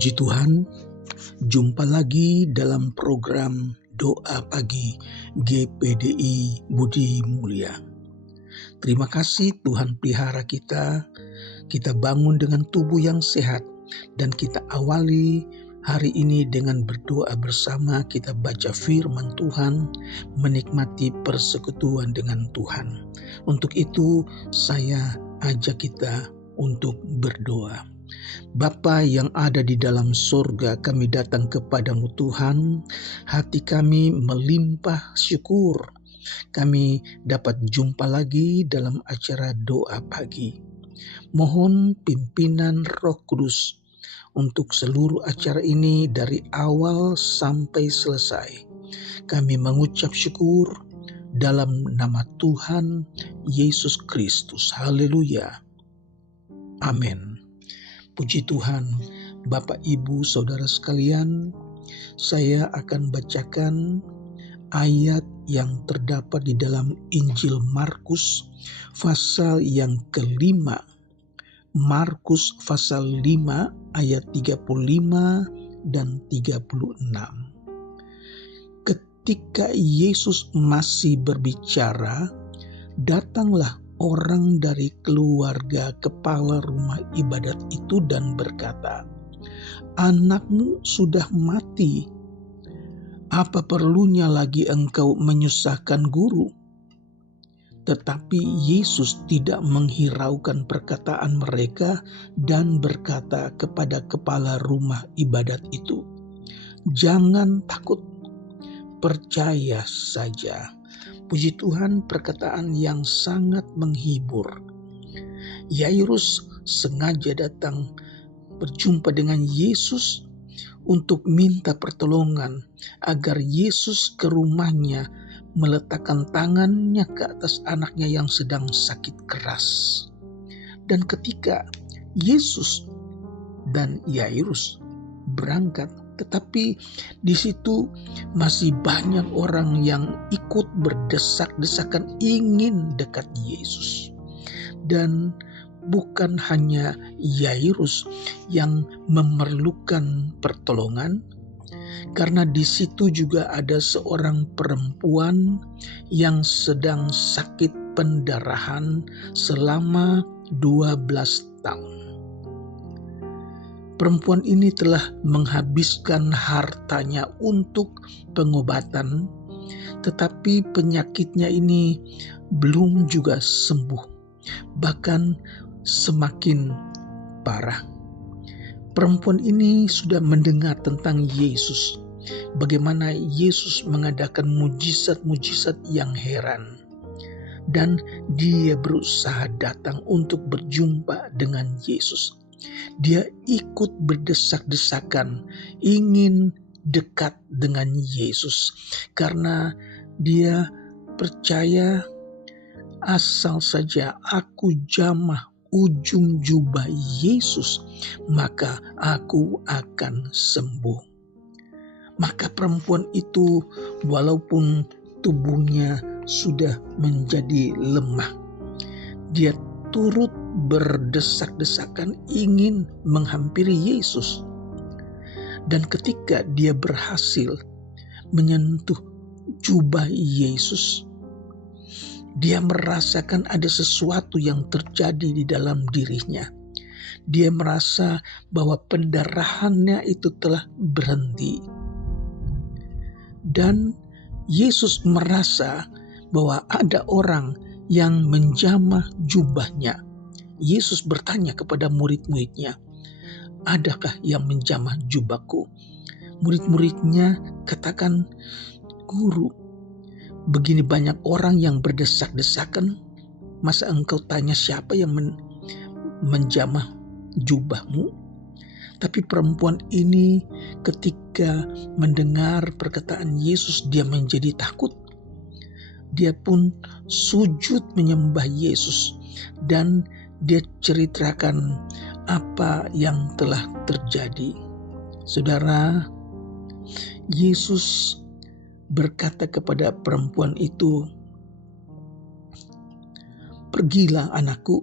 Puji Tuhan, jumpa lagi dalam program Doa Pagi GPDI Budi Mulia. Terima kasih Tuhan pelihara kita bangun dengan tubuh yang sehat, dan kita awali hari ini dengan berdoa bersama. Kita baca firman Tuhan, menikmati persekutuan dengan Tuhan. Untuk itu saya ajak kita untuk berdoa. Bapa yang ada di dalam surga, kami datang kepadamu Tuhan. Hati kami melimpah syukur. Kami dapat jumpa lagi dalam acara doa pagi. Mohon pimpinan Roh Kudus untuk seluruh acara ini dari awal sampai selesai. Kami mengucap syukur dalam nama Tuhan Yesus Kristus. Haleluya. Amin. Puji Tuhan, Bapak, Ibu, Saudara sekalian, saya akan bacakan ayat yang terdapat di dalam Injil Markus pasal yang kelima. Markus pasal 5 ayat 35 dan 36. Ketika Yesus masih berbicara, datanglah orang dari keluarga kepala rumah ibadat itu dan berkata, "Anakmu sudah mati. Apa perlunya lagi engkau menyusahkan guru?" Tetapi Yesus tidak menghiraukan perkataan mereka dan berkata kepada kepala rumah ibadat itu, "Jangan takut, percaya saja." Puji Tuhan, perkataan yang sangat menghibur. Yairus sengaja datang berjumpa dengan Yesus untuk minta pertolongan agar Yesus ke rumahnya meletakkan tangannya ke atas anaknya yang sedang sakit keras. Dan ketika Yesus dan Yairus berangkat, tetapi di situ masih banyak orang yang ikut berdesak-desakan ingin dekat Yesus. Dan bukan hanya Yairus yang memerlukan pertolongan, karena di situ juga ada seorang perempuan yang sedang sakit pendarahan selama 12 tahun. Perempuan ini telah menghabiskan hartanya untuk pengobatan, tetapi penyakitnya ini belum juga sembuh, bahkan semakin parah. Perempuan ini sudah mendengar tentang Yesus, bagaimana Yesus mengadakan mujizat-mujizat yang heran, dan dia berusaha datang untuk berjumpa dengan Yesus. Dia ikut berdesak-desakan ingin dekat dengan Yesus karena dia percaya, asal saja aku jamah ujung jubah Yesus, maka aku akan sembuh. Maka perempuan itu, walaupun tubuhnya sudah menjadi lemah, dia turut berdesak-desakan ingin menghampiri Yesus. Dan ketika dia berhasil menyentuh jubah Yesus, dia merasakan ada sesuatu yang terjadi di dalam dirinya. Dia merasa bahwa pendarahannya itu telah berhenti. Dan Yesus merasa bahwa ada orang yang menjamah jubahnya. Yesus bertanya kepada murid-muridnya, "Adakah yang menjamah jubahku?" Murid-muridnya katakan, "Guru, begini banyak orang yang berdesak-desakan, masa engkau tanya siapa yang menjamah jubahmu?" Tapi perempuan ini ketika mendengar perkataan Yesus, dia menjadi takut. Dia pun sujud menyembah Yesus dan dia ceritakan apa yang telah terjadi. Saudara, Yesus berkata kepada perempuan itu, "Pergilah anakku,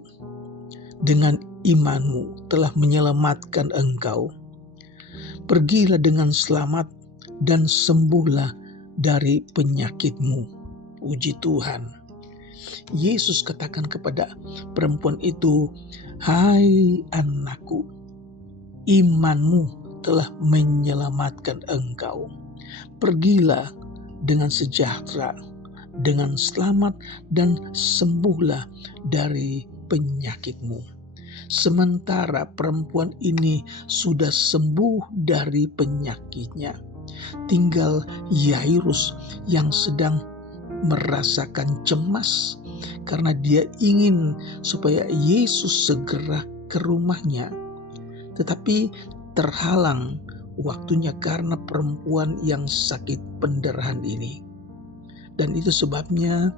dengan imanmu telah menyelamatkan engkau." pergilah dengan selamat dan sembuhlah dari penyakitmu. Puji Tuhan. Yesus katakan kepada perempuan itu, "Hai anakku, imanmu telah menyelamatkan engkau. Pergilah dengan sejahtera, dengan selamat, dan sembuhlah dari penyakitmu." Sementara perempuan ini sudah sembuh dari penyakitnya, tinggal Yairus yang sedang merasakan cemas karena dia ingin supaya Yesus segera ke rumahnya, tetapi terhalang waktunya karena perempuan yang sakit pendarahan ini. Dan itu sebabnya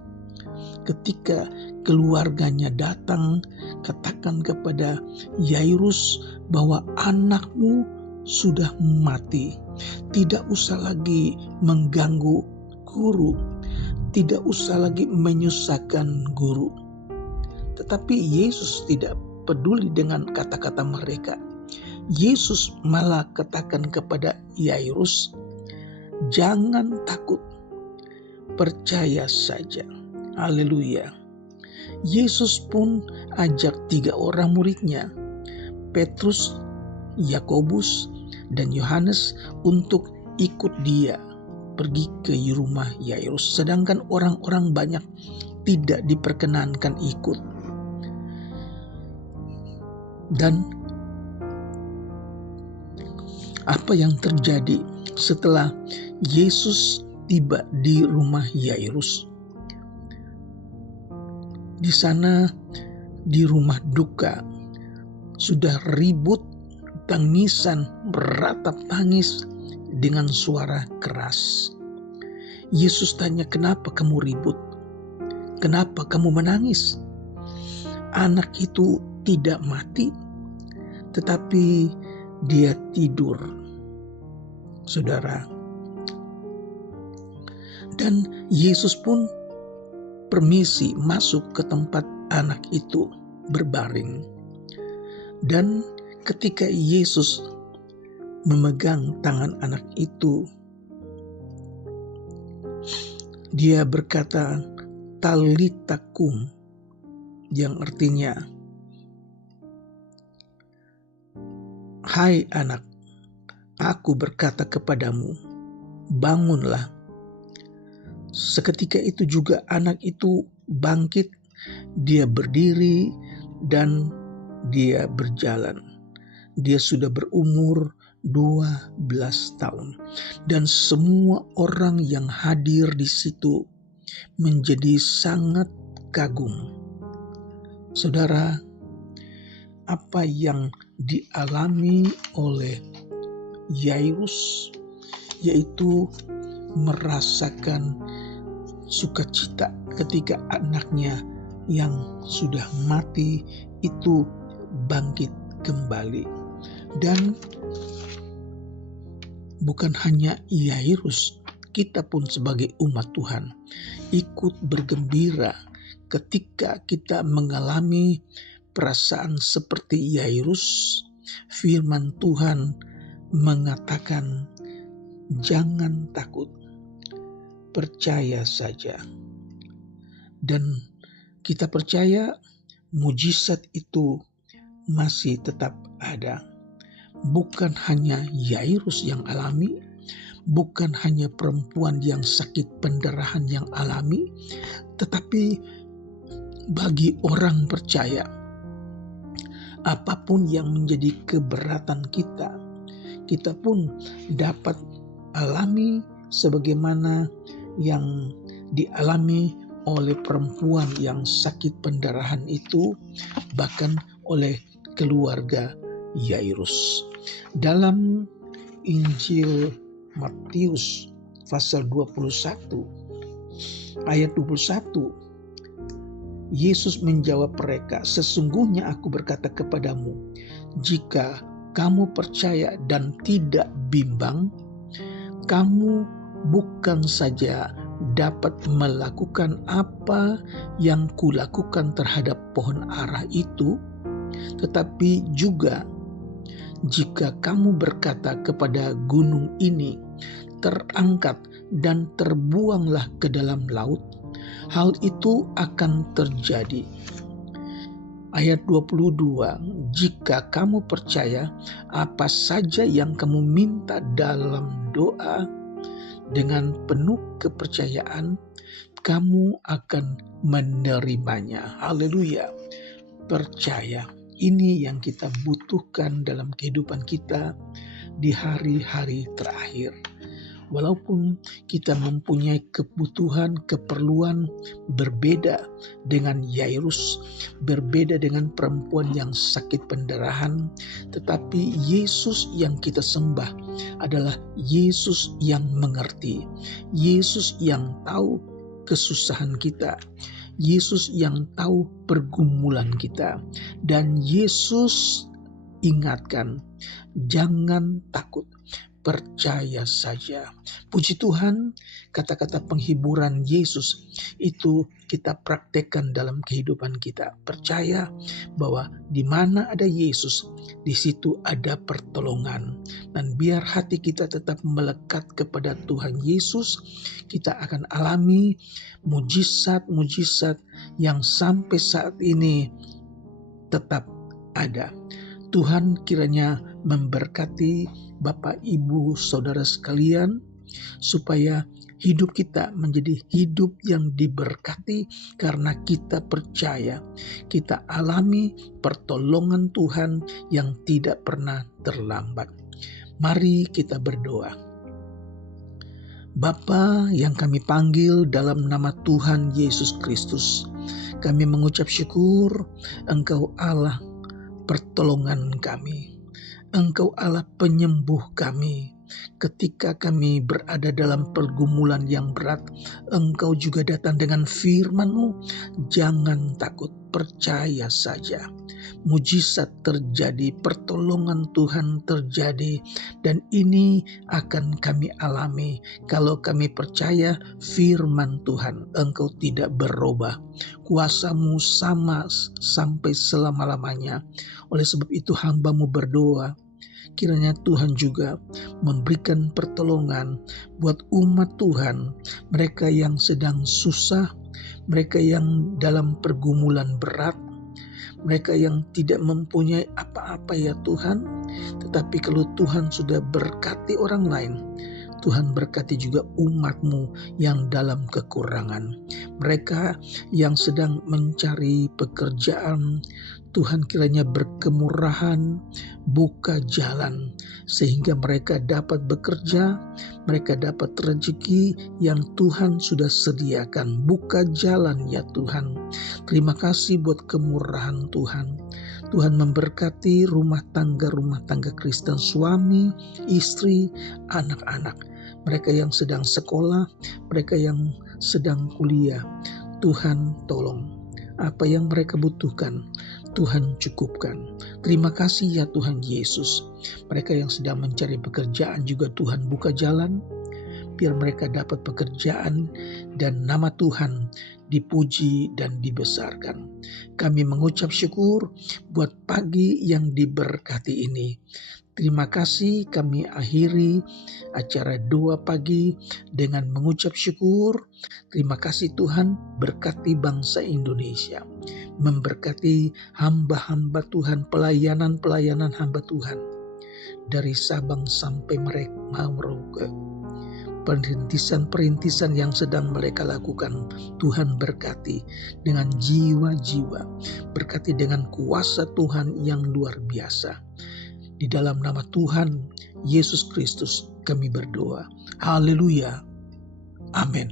ketika keluarganya datang, katakan kepada Yairus bahwa anakmu sudah mati. Tidak usah lagi mengganggu guru, tidak usah lagi menyusahkan guru. Tetapi Yesus tidak peduli dengan kata-kata mereka. Yesus malah katakan kepada Yairus, "Jangan takut, percaya saja." Haleluya. Yesus pun ajak 3 orang muridnya, Petrus, Yakobus, dan Yohanes, untuk ikut dia pergi ke rumah Yairus. Sedangkan orang-orang banyak tidak diperkenankan ikut. Dan apa yang terjadi setelah Yesus tiba di rumah Yairus? Di sana, di rumah duka, sudah ribut, tangisan, beratap tangis dengan suara keras. Yesus tanya, "Kenapa kamu ribut? Kenapa kamu menangis? Anak itu tidak mati, tetapi dia tidur." Saudara, dan Yesus pun permisi masuk ke tempat anak itu berbaring. Dan ketika Yesus memegang tangan anak itu, dia berkata, "Talita kum," yang artinya, "Hai anak, aku berkata kepadamu, bangunlah." Seketika itu juga anak itu bangkit, dia berdiri dan dia berjalan. Dia sudah berumur 12 tahun. Dan semua orang yang hadir di situ menjadi sangat kagum. Saudara, apa yang dialami oleh Yairus yaitu merasakan sukacita ketika anaknya yang sudah mati itu bangkit kembali. Dan bukan hanya Yairus, kita pun sebagai umat Tuhan ikut bergembira ketika kita mengalami perasaan seperti Yairus. Firman Tuhan mengatakan, "Jangan takut, percaya saja." Dan kita percaya mujizat itu masih tetap ada. Bukan hanya Yairus yang alami, bukan hanya perempuan yang sakit pendarahan yang alami, tetapi bagi orang percaya, apapun yang menjadi keberatan kita, kita pun dapat alami sebagaimana yang dialami oleh perempuan yang sakit pendarahan itu, bahkan oleh keluarga Yairus. Dalam Injil Matius pasal 21 ayat 21, Yesus menjawab mereka, "Sesungguhnya aku berkata kepadamu, jika kamu percaya dan tidak bimbang, kamu bukan saja dapat melakukan apa yang kulakukan terhadap pohon ara itu, tetapi juga jika kamu berkata kepada gunung ini, terangkat dan terbuanglah ke dalam laut, hal itu akan terjadi. Ayat 22, jika kamu percaya apa saja yang kamu minta dalam doa dengan penuh kepercayaan, kamu akan menerimanya. Haleluya. Percaya, ini yang kita butuhkan dalam kehidupan kita di hari-hari terakhir. Walaupun kita mempunyai kebutuhan, keperluan berbeda dengan Yairus, berbeda dengan perempuan yang sakit pendarahan, tetapi Yesus yang kita sembah adalah Yesus yang mengerti, Yesus yang tahu kesusahan kita, Yesus yang tahu pergumulan kita, dan Yesus ingatkan, jangan takut, percaya saja. Puji Tuhan, kata-kata penghiburan Yesus itu kita praktekkan dalam kehidupan kita. Percaya bahwa di mana ada Yesus, di situ ada pertolongan. Dan biar hati kita tetap melekat kepada Tuhan Yesus, kita akan alami mujizat-mujizat yang sampai saat ini tetap ada. Tuhan kiranya memberkati Bapak, Ibu, Saudara sekalian, supaya hidup kita menjadi hidup yang diberkati karena kita percaya, kita alami pertolongan Tuhan yang tidak pernah terlambat. Mari kita berdoa. Bapa yang kami panggil dalam nama Tuhan Yesus Kristus, kami mengucap syukur, Engkau Allah pertolongan kami. Engkau Allah penyembuh kami. Ketika kami berada dalam pergumulan yang berat, Engkau juga datang dengan firman-Mu. Jangan takut, percaya saja. Mujizat terjadi, pertolongan Tuhan terjadi, dan ini akan kami alami kalau kami percaya firman Tuhan. Engkau tidak berubah, kuasa-Mu sama sampai selama-lamanya. Oleh sebab itu hamba-Mu berdoa, kiranya Tuhan juga memberikan pertolongan buat umat Tuhan, mereka yang sedang susah, mereka yang dalam pergumulan berat, mereka yang tidak mempunyai apa-apa ya Tuhan. Tetapi kalau Tuhan sudah berkati orang lain, Tuhan berkati juga umat-Mu yang dalam kekurangan. Mereka yang sedang mencari pekerjaan, Tuhan kiranya berkemurahan, buka jalan, sehingga mereka dapat bekerja, mereka dapat rezeki yang Tuhan sudah sediakan. Buka jalan ya Tuhan. Terima kasih buat kemurahan Tuhan. Tuhan memberkati rumah tangga Kristen, suami, istri, anak-anak. Mereka yang sedang sekolah, mereka yang sedang kuliah. Tuhan tolong. Apa yang mereka butuhkan, Tuhan cukupkan. Terima kasih ya Tuhan Yesus. Mereka yang sedang mencari pekerjaan juga Tuhan buka jalan, biar mereka dapat pekerjaan dan nama Tuhan dipuji dan dibesarkan. Kami mengucap syukur buat pagi yang diberkati ini. Terima kasih, kami akhiri acara doa pagi dengan mengucap syukur. Terima kasih Tuhan, berkati bangsa Indonesia. Memberkati hamba-hamba Tuhan, pelayanan-pelayanan hamba Tuhan. Dari Sabang sampai Merauke. Perintisan-perintisan yang sedang mereka lakukan, Tuhan berkati dengan jiwa-jiwa. Berkati dengan kuasa Tuhan yang luar biasa. Di dalam nama Tuhan Yesus Kristus kami berdoa. Haleluya. Amin.